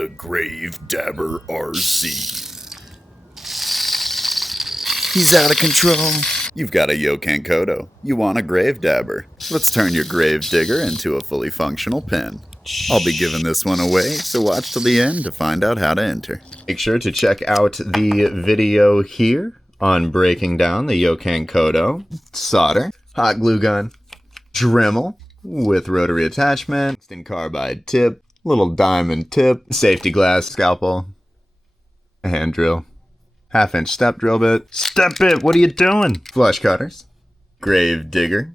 the Grave Dabber RC. He's out of control. You've got a Yocan Kodo. You want a Grave Dabber. Let's turn your Grave Digger into a fully functional pen. I'll be giving this one away, so watch till the end to find out how to enter. Make sure to check out the video here on breaking down the Yocan Kodo, solder, hot glue gun, Dremel with rotary attachment, Tungsten Carbide tip, little diamond tip, safety glass, scalpel, a hand drill, half-inch step drill bit. Step bit, what are you doing? Flush cutters, grave digger,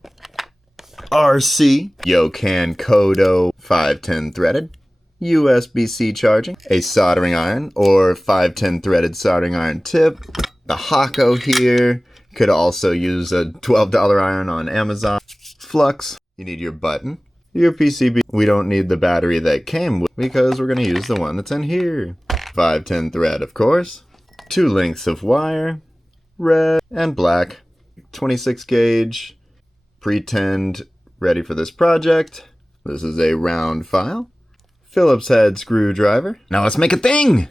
RC, Yocan Kodo 510 threaded, USB-C charging, a soldering iron or 510 threaded soldering iron tip, the Hako here, could also use a $12 iron on Amazon, Flux, you need your button, your PCB, we don't need the battery that came with because we're going to use the one that's in here, 510 thread of course, 2 lengths of wire, red and black, 26 gauge, pretend ready for this project. This is a round file. Phillips head screwdriver. Now let's make a thing!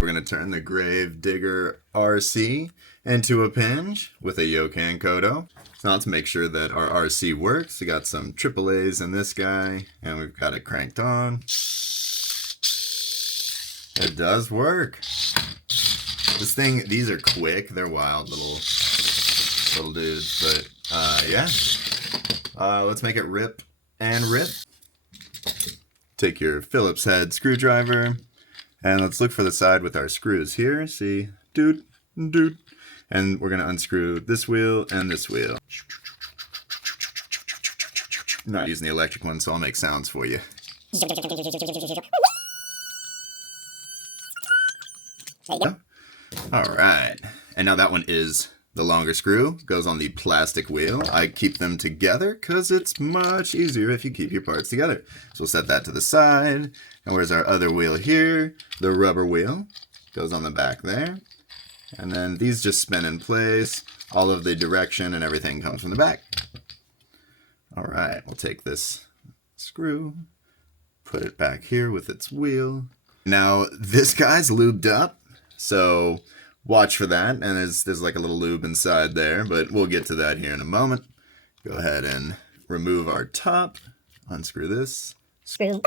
We're going to turn the Grave Digger RC into a pinch with a Yocan Kodo. So now let's make sure that our RC works. We got some AAAs in this guy, and we've got it cranked on. It does work. This thing, these are quick. They're wild little dudes, but yeah. Let's make it rip and rip. Take your Phillips head screwdriver, and let's look for the side with our screws here. See, doot, doot. And we're gonna unscrew this wheel and this wheel. I'm not using the electric one, so I'll make sounds for you. Alright, and now that one is the longer screw, goes on the plastic wheel. I keep them together because it's much easier if you keep your parts together. So we'll set that to the side. And where's our other wheel here? The rubber wheel goes on the back there. And then these just spin in place. All of the direction and everything comes from the back. Alright, we'll take this screw, put it back here with its wheel. Now this guy's lubed up, so watch for that, and there's like a little lube inside there, but we'll get to that here in a moment. Go ahead and remove our top, unscrew this, screw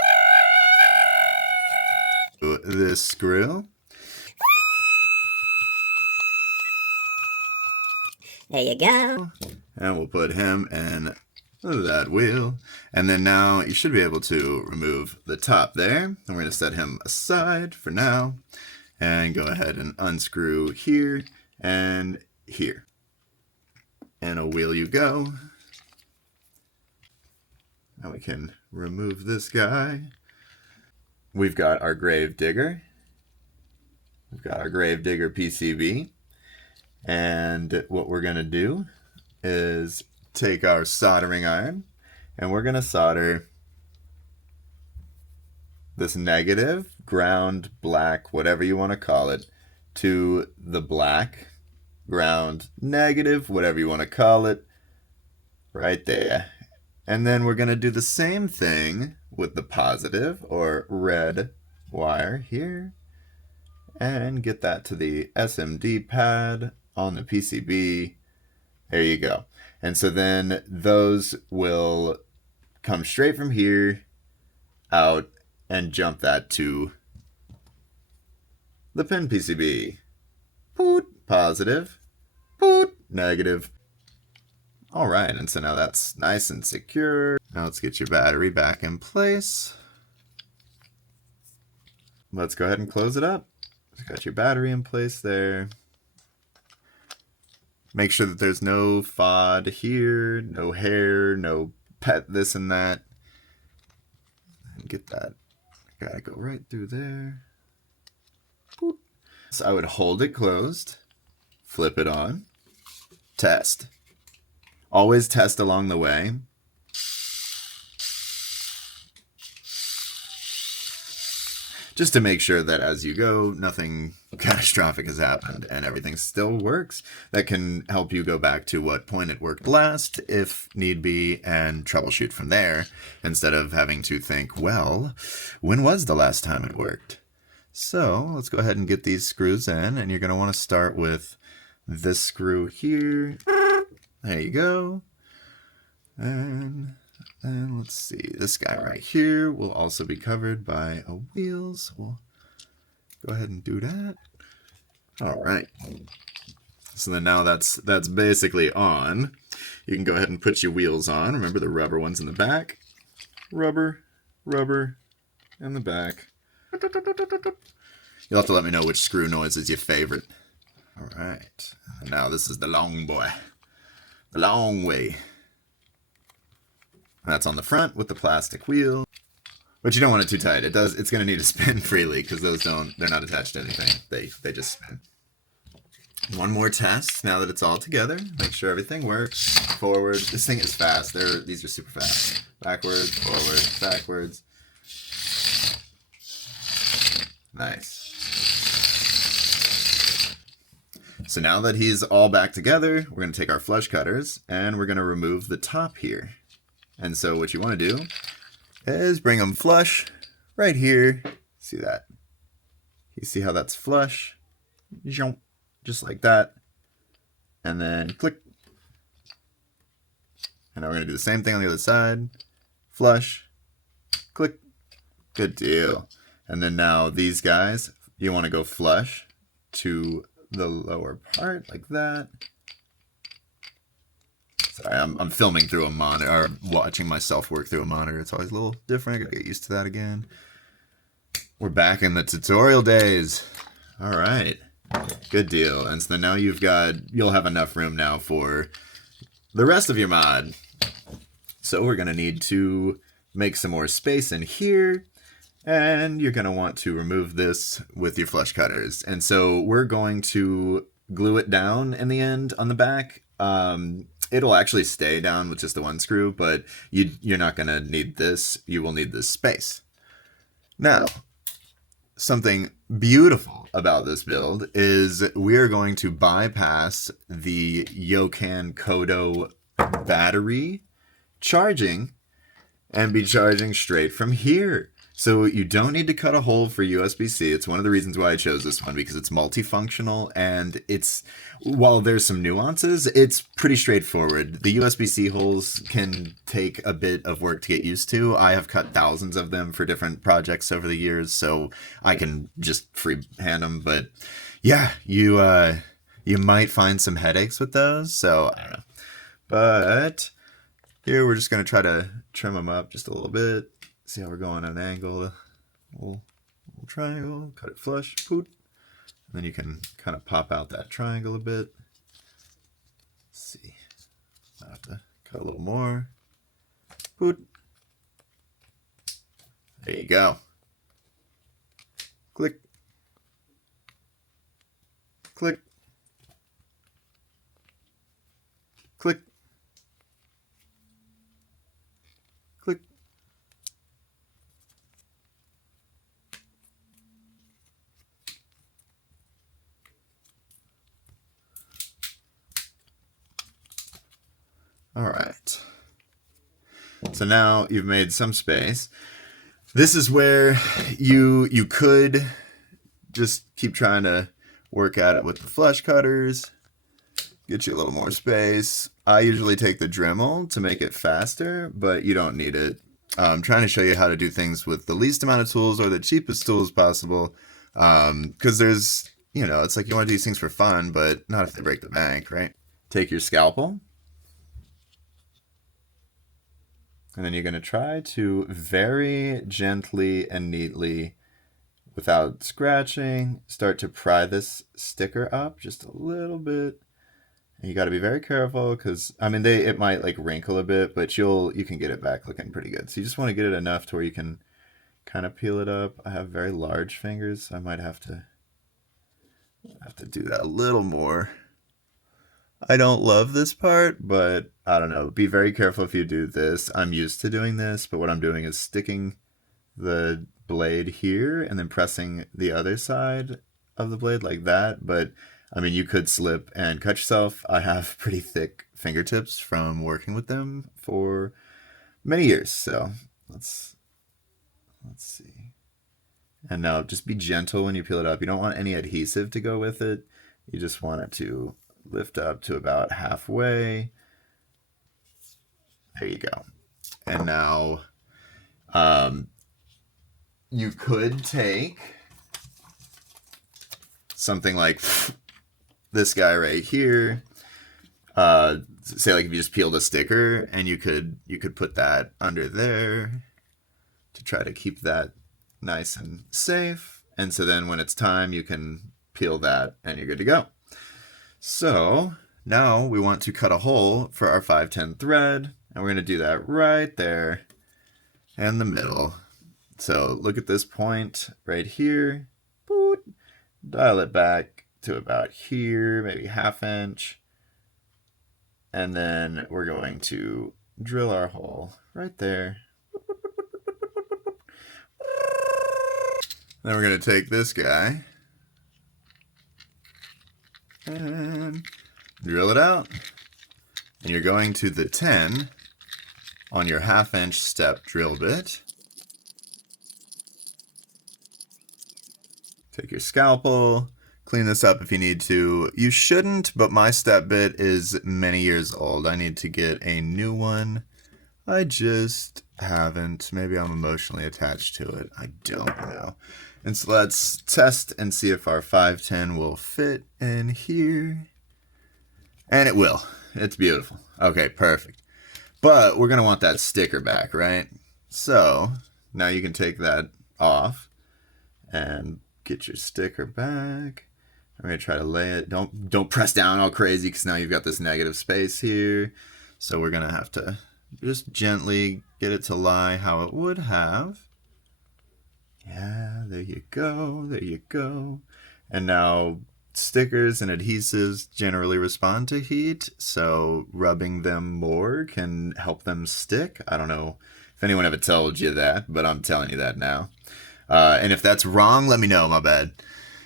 this screw. There you go. And we'll put him in that wheel. And then now you should be able to remove the top there. And we're going to set him aside for now. And go ahead and unscrew here and here. And a wheel you go. Now we can remove this guy. We've got our Grave Digger. We've got our Grave Digger PCB. And what we're going to do is take our soldering iron and we're going to solder this negative, ground, black, whatever you want to call it, to the black, ground, negative, whatever you want to call it, right there. And then we're going to do the same thing with the positive or red wire here and get that to the SMD pad on the PCB. There you go. And so then those will come straight from here out and jump that to the pin PCB. Poot, positive, poot, negative. All right, and so now that's nice and secure. Now let's get your battery back in place. Let's go ahead and close it up. Got your battery in place there. Make sure that there's no FOD here, no hair, no pet this and that. And get that. Gotta go right through there. Boop. So I would hold it closed, flip it on, test. Always test along the way. Just to make sure that as you go, nothing catastrophic has happened and everything still works. That can help you go back to what point it worked last, if need be, and troubleshoot from there, instead of having to think, well, when was the last time it worked? So let's go ahead and get these screws in, and you're going to want to start with this screw here. There you go. And then let's see, this guy right here will also be covered by a wheel, so we'll go ahead and do that. All right. So then now that's basically on. You can go ahead and put your wheels on. Remember the rubber ones in the back. Rubber, rubber, in the back. You'll have to let me know which screw noise is your favorite. All right. And now this is the long boy. The long way. That's on the front with the plastic wheel. But you don't want it too tight. It's going to need to spin freely because they're not attached to anything. They just spin. One more test now that it's all together. Make sure everything works. Forward. This thing is fast. These are super fast. Backwards, forward, backwards. Nice. So now that he's all back together, we're going to take our flush cutters and we're going to remove the top here. And so what you want to do is bring them flush right here. See that? You see how that's flush? Just like that. And then click. And now we're going to do the same thing on the other side. Flush. Click. Good deal. And then now these guys, you want to go flush to the lower part like that. Sorry, I'm filming through a monitor, or watching myself work through a monitor. It's always a little different. I gotta get used to that again. We're back in the tutorial days. All right, good deal. And so now you'll have enough room now for the rest of your mod. So we're gonna need to make some more space in here, and you're gonna want to remove this with your flush cutters. And so we're going to glue it down in the end on the back. It'll actually stay down with just the one screw, but you're not going to need this. You will need this space. Now, something beautiful about this build is we are going to bypass the Yocan Kodo battery charging and be charging straight from here. So you don't need to cut a hole for USB-C. It's one of the reasons why I chose this one, because it's multifunctional, and while there's some nuances, it's pretty straightforward. The USB-C holes can take a bit of work to get used to. I have cut thousands of them for different projects over the years, so I can just freehand them. But yeah, you might find some headaches with those, so I don't know. But here we're just going to try to trim them up just a little bit. See how we're going at an angle, little triangle, cut it flush, poot. And then you can kind of pop out that triangle a bit. Let's see, I have to cut a little more, poot. There you go. Click, click, click, click. All right. So now you've made some space. This is where you could just keep trying to work at it with the flush cutters. Get you a little more space. I usually take the Dremel to make it faster, but you don't need it. I'm trying to show you how to do things with the least amount of tools or the cheapest tools possible. Because there's, it's like you want to do these things for fun, but not if they break the bank, right? Take your scalpel. And then you're going to try to very gently and neatly, without scratching, start to pry this sticker up just a little bit. And you got to be very careful because, it might like wrinkle a bit, but you can get it back looking pretty good. So you just want to get it enough to where you can kind of peel it up. I have very large fingers, so I might have to do that a little more. I don't love this part, but I don't know. Be very careful if you do this. I'm used to doing this, but what I'm doing is sticking the blade here and then pressing the other side of the blade like that. But you could slip and cut yourself. I have pretty thick fingertips from working with them for many years. So let's see. And now just be gentle when you peel it up. You don't want any adhesive to go with it. You just want it to lift up to about halfway. There you go. And now you could take something like this guy right here. Say like if you just peeled a sticker, and you could put that under there to try to keep that nice and safe. And so then when it's time, you can peel that and you're good to go. So now we want to cut a hole for our 510 thread, and we're going to do that right there in the middle. So look at this point right here. Boot. Dial it back to about here, maybe 1/2 inch. And then we're going to drill our hole right there. Then we're going to take this guy and drill it out. And you're going to the 10 on your 1/2 inch step drill bit. Take your scalpel, clean this up if you need to. You shouldn't, but my step bit is many years old. I need to get a new one. I just haven't. Maybe I'm emotionally attached to it. I don't know. And so let's test and see if our 510 will fit in here. And it will. It's beautiful. Okay, perfect. But we're going to want that sticker back, right? So now you can take that off and get your sticker back. I'm going to try to lay it. Don't press down all crazy, because now you've got this negative space here. So we're going to have to just gently get it to lie how it would have. Yeah, there you go. There you go. And now stickers and adhesives generally respond to heat, so rubbing them more can help them stick. I don't know if anyone ever told you that, but I'm telling you that now. And if that's wrong, let me know, my bad.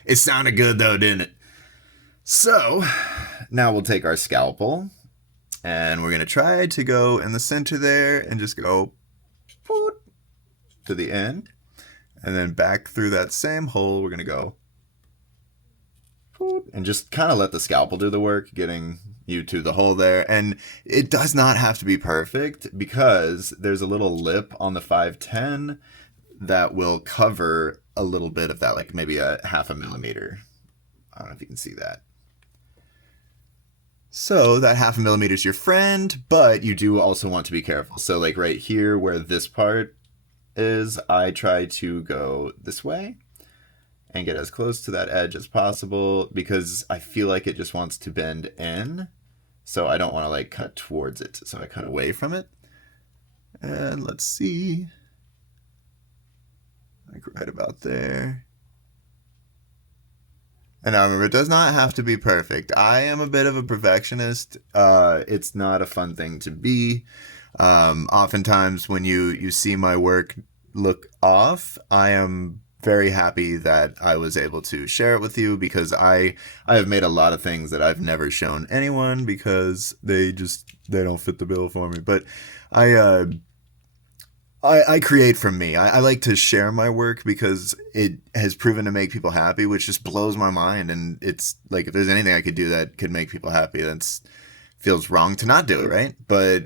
It sounded good though, didn't it? So now we'll take our scalpel, and we're going to try to go in the center there and just go to the end. And then back through that same hole, we're going to go and just kind of let the scalpel do the work, getting you to the hole there. And it does not have to be perfect, because there's a little lip on the 510 that will cover a little bit of that, like maybe a 1/2 millimeter. I don't know if you can see that. So that 1/2 millimeter is your friend, but you do also want to be careful. So like right here where this part is, I try to go this way and get as close to that edge as possible, because I feel like it just wants to bend in. So I don't want to like cut towards it. So I cut away from it. And let's see. Like right about there. And now remember, it does not have to be perfect. I am a bit of a perfectionist. It's not a fun thing to be. Oftentimes when you see my work look off, I am very happy that I was able to share it with you, because I have made a lot of things that I've never shown anyone, because they don't fit the bill for me. But I create from me. I like to share my work because it has proven to make people happy, which just blows my mind. And it's like, if there's anything I could do that could make people happy, that's feels wrong to not do it, right? But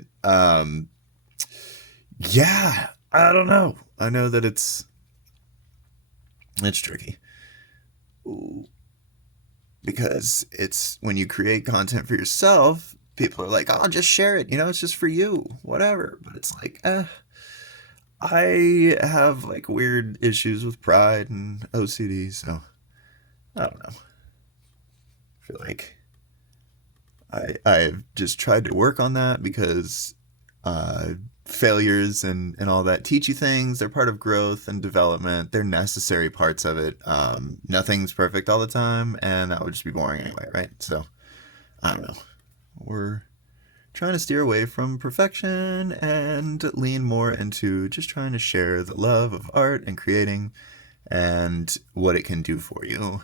yeah, I don't know. I know that it's tricky. Because it's when you create content for yourself, people are like, "Oh, just share it. It's just for you, whatever." But it's like, I have like weird issues with pride and OCD, so I don't know. I feel like I've just tried to work on that, because failures and all that teach you things. They're part of growth and development. They're necessary parts of it. Nothing's perfect all the time, and that would just be boring anyway, right? So I don't know. We're trying to steer away from perfection and lean more into just trying to share the love of art and creating and what it can do for you.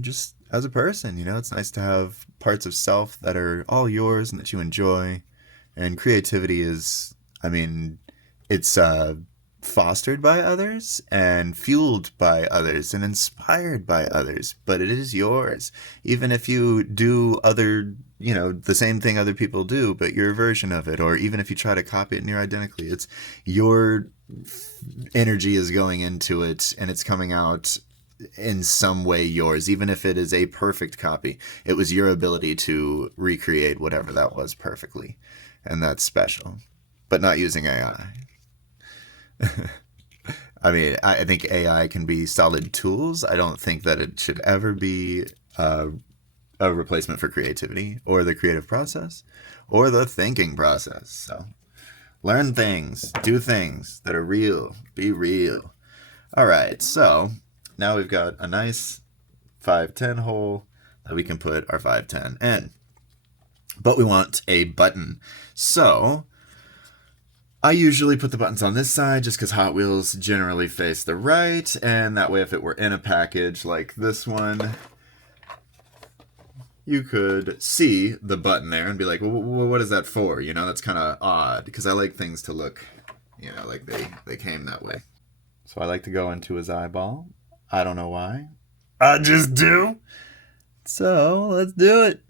Just as a person, it's nice to have parts of self that are all yours and that you enjoy. And creativity is, it's fostered by others and fueled by others and inspired by others, but it is yours. Even if you do other, the same thing other people do, but your version of it, or even if you try to copy it near identically, it's your energy is going into it and it's coming out in some way yours. Even if it is a perfect copy, it was your ability to recreate whatever that was perfectly, and that's special. But not using AI. I mean, I think AI can be solid tools. I don't think that it should ever be a replacement for creativity or the creative process or the thinking process. So learn things, do things that are real, be real. All right, so now we've got a nice 510 hole that we can put our 510 in. But we want a button. So I usually put the buttons on this side just because Hot Wheels generally face the right, and that way if it were in a package like this one, you could see the button there and be like, well, what is that for? That's kind of odd, because I like things to look, like they came that way. So I like to go into his eyeball. I don't know why. I just do. So let's do it.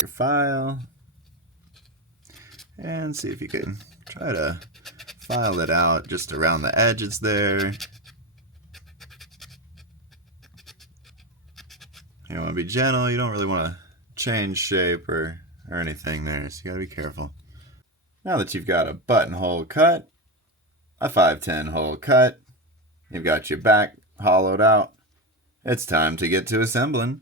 Your file and see if you can try to file it out just around the edges there. You want to be gentle. You don't really want to change shape or anything there, so you got to be careful. Now that you've got a buttonhole cut, a 510 hole cut, you've got your back hollowed out, it's time to get to assembling.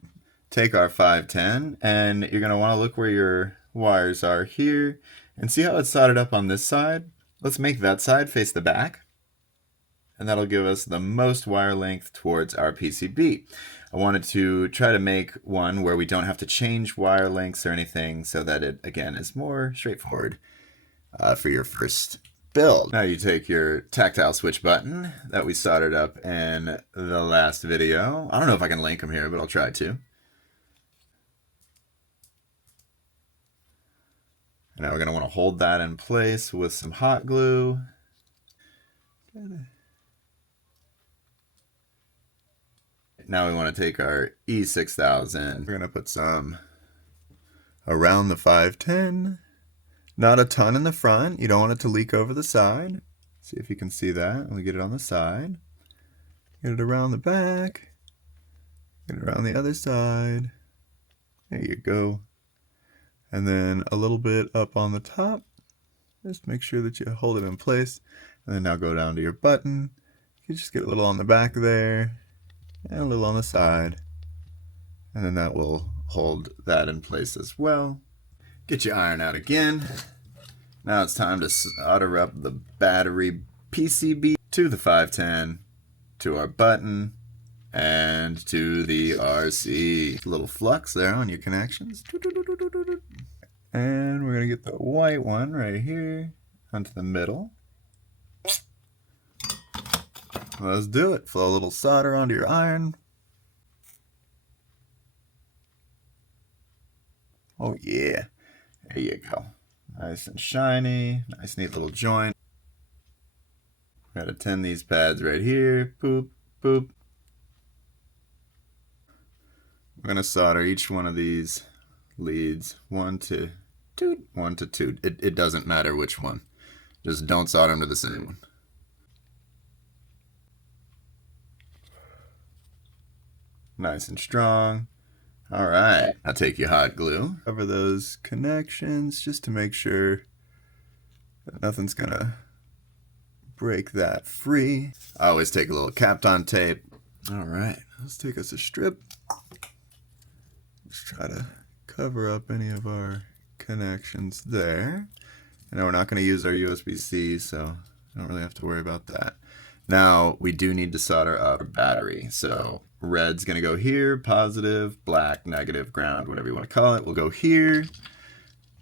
Take our 510, and you're going to want to look where your wires are here, and see how it's soldered up on this side? Let's make that side face the back, and that'll give us the most wire length towards our PCB. I wanted to try to make one where we don't have to change wire lengths or anything, so that it, again, is more straightforward for your first build. Now you take your tactile switch button that we soldered up in the last video. I don't know if I can link them here, but I'll try to. Now we're going to want to hold that in place with some hot glue. Now we want to take our E6000. We're going to put some around the 510. Not a ton in the front. You don't want it to leak over the side. See if you can see that. We get it on the side. Get it around the back. Get it around the other side. There you go. And then a little bit up on the top. Just make sure that you hold it in place. And then now go down to your button. You just get a little on the back there. And a little on the side. And then that will hold that in place as well. Get your iron out again. Now it's time to solder up the battery PCB to the 510, to our button, and to the RC. A little flux there on your connections. And we're going to get the white one right here onto the middle. Let's do it. Flow a little solder onto your iron. Oh yeah. There you go. Nice and shiny. Nice neat little joint. Gotta tin these pads right here. Boop, boop. We're gonna solder each one of these leads 1 to 2. 1 to 2. It doesn't matter which one. Just don't solder them to the same one. Nice and strong. All right, I'll take your hot glue. Cover those connections just to make sure that nothing's gonna break that free. I always take a little Kapton tape. All right, let's take us a strip. Let's try to cover up any of our connections there. And now we're not gonna use our USB-C, so I don't really have to worry about that. Now, we do need to solder up our battery. So red's gonna go here, positive, black, negative, ground, whatever you wanna call it, will go here.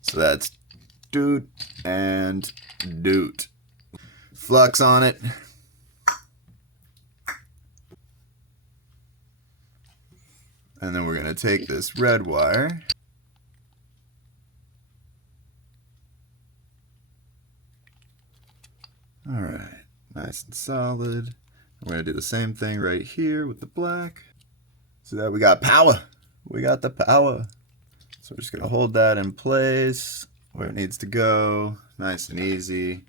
So that's doot and doot. Flux on it. And then we're going to take this red wire. All right, nice and solid. We're going to do the same thing right here with the black. So that we got power. We got the power. So we're just going to hold that in place where it needs to go. Nice and easy.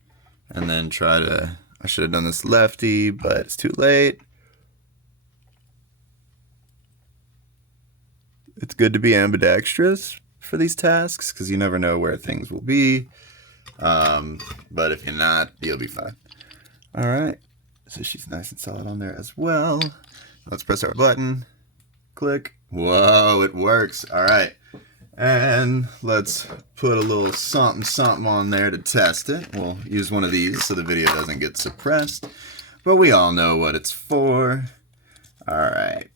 And then try to, I should have done this lefty, but it's too late. It's good to be ambidextrous for these tasks because you never know where things will be. But if you're not, you'll be fine. All right. So she's nice and solid on there as well. Let's press our button. Click. Whoa, it works. All right. And let's put a little something something on there to test it. We'll use one of these so the video doesn't get suppressed. But we all know what it's for. All right.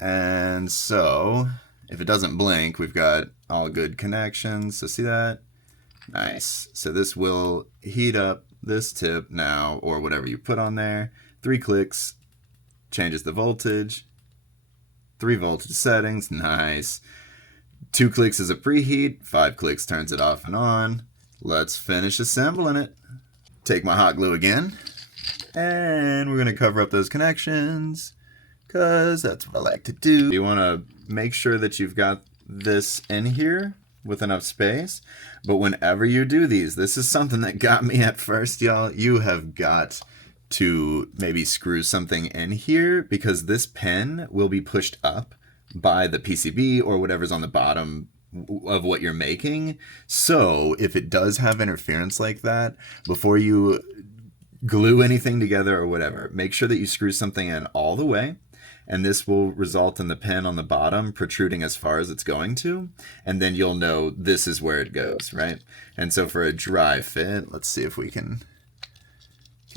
And so if it doesn't blink, we've got all good connections. So see that? Nice. So this will heat up this tip now, or whatever you put on there. 3 clicks changes the voltage. 3 voltage settings. Nice. 2 clicks is a preheat. 5 clicks turns it off and on. Let's finish assembling it. Take my hot glue again. And we're going to cover up those connections, because that's what I like to do. You want to make sure that you've got this in here with enough space. But whenever you do these, this is something that got me at first, y'all. You have got to maybe screw something in here, because this pin will be pushed up by the PCB or whatever's on the bottom of what you're making. So if it does have interference like that, before you glue anything together or whatever, make sure that you screw something in all the way. And this will result in the pin on the bottom protruding as far as it's going to. And then you'll know this is where it goes, right? And so for a dry fit, let's see if we can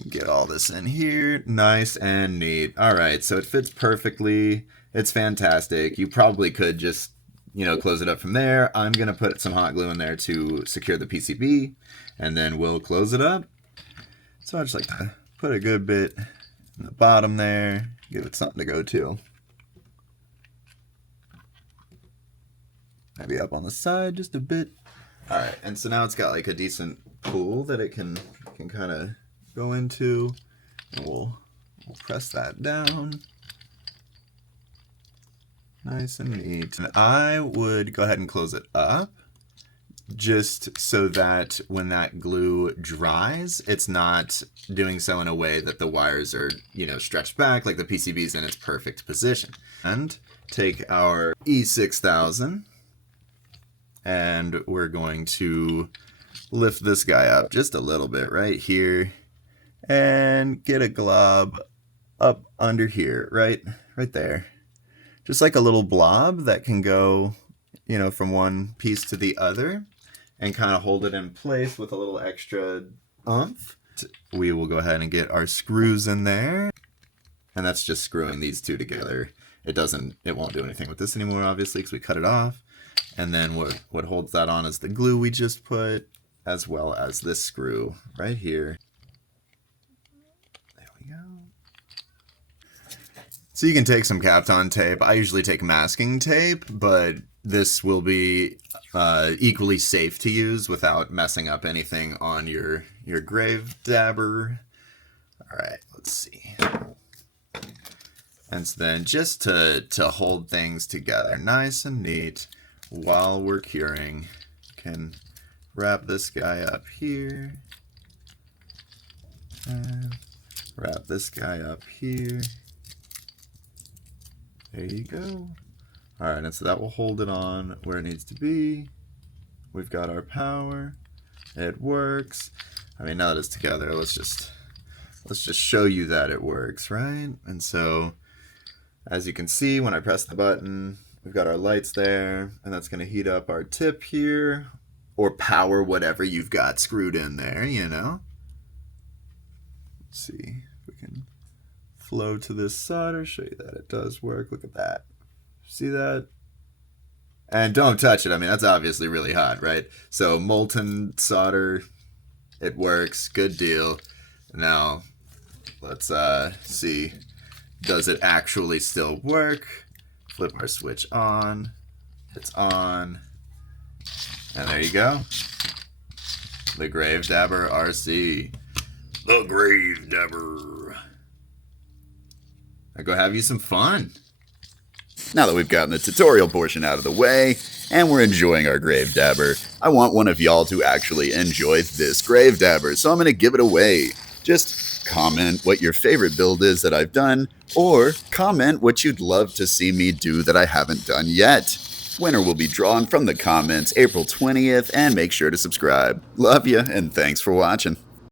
get all this in here. Nice and neat. All right, so it fits perfectly. It's fantastic. You probably could just, close it up from there. I'm going to put some hot glue in there to secure the PCB, and then we'll close it up. So I just like to put a good bit in the bottom there. Give it something to go to. Maybe up on the side just a bit. All right, and so now it's got like a decent pool that it can kind of go into. And we'll press that down. Nice and neat. And I would go ahead and close it up, just so that when that glue dries, it's not doing so in a way that the wires are, stretched back, like the PCB's in its perfect position. And take our E6000, and we're going to lift this guy up just a little bit right here, and get a glob up under here, right there. Just like a little blob that can go, from one piece to the other, and kind of hold it in place with a little extra oomph. We will go ahead and get our screws in there. And that's just screwing these two together. It won't do anything with this anymore, obviously, because we cut it off. And then what holds that on is the glue we just put, as well as this screw right here. There we go. So you can take some Kapton tape. I usually take masking tape, but this will be equally safe to use without messing up anything on your grave dabber. All right, let's see. And so then just to hold things together nice and neat while we're curing, can wrap this guy up here. And wrap this guy up here. There you go. All right, and so that will hold it on where it needs to be. We've got our power. It works. I mean, now that it's together, let's just show you that it works, right? And so, as you can see, when I press the button, we've got our lights there, and that's going to heat up our tip here, or power whatever you've got screwed in there, Let's see if we can flow to this solder, show you that it does work. Look at that. See that? And don't touch it. I mean, that's obviously really hot, right? So molten solder, it works. Good deal. Now, let's see. Does it actually still work? Flip our switch on. It's on. And there you go. The Grave Dabber RC. The Grave Dabber. Now go have you some fun. Now that we've gotten the tutorial portion out of the way, and we're enjoying our Grave Dabber, I want one of y'all to actually enjoy this Grave Dabber, so I'm going to give it away. Just comment what your favorite build is that I've done, or comment what you'd love to see me do that I haven't done yet. Winner will be drawn from the comments April 20th, and make sure to subscribe. Love ya, and thanks for watching.